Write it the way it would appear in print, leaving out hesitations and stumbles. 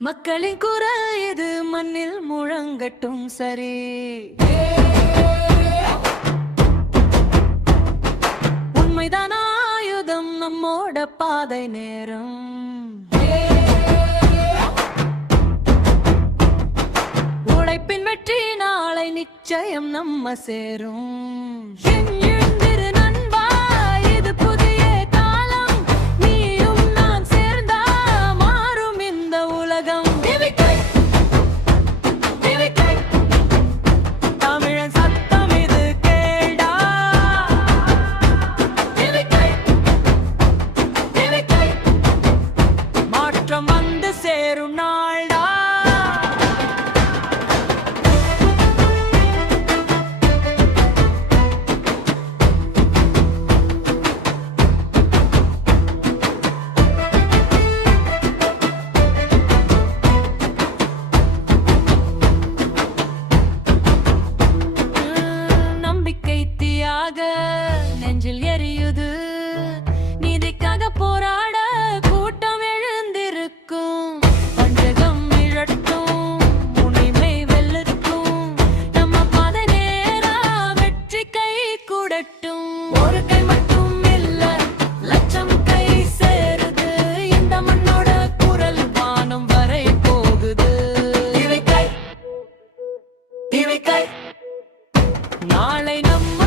மக்களின் குரல் இது மண்ணில் முழங்கட்டும் சரி. உண்மைதான் ஆயுதம் நம்மோட பாதை நேரம். உழைப்பின் வெற்றி நாளை நிச்சயம் நம்ம சேரும். எழுந்திரு நண்பா, இது புதிய காலம். நீயும் நான் சேர்ந்தா மாறும் இந்த உலகம். தமிழன் சத்தம் இது கேடா. மாற்றம் வந்து சேரும் நாள்டா. நெஞ்சில் எரியுது, நீதிக்காக போராட கூட்டம் எழுந்திருக்கும். பஞ்சகம் இழட்டும், உரிமை வெல்லட்டும், நம்ம பாதை நேரா வெற்றி கை கூடட்டும். ஒரு கை மட்டும் இல்ல, லட்சம் கை சேருது. இந்த மண்ணோட குரல் வானம் வரை போகுது. நாளை நம்ம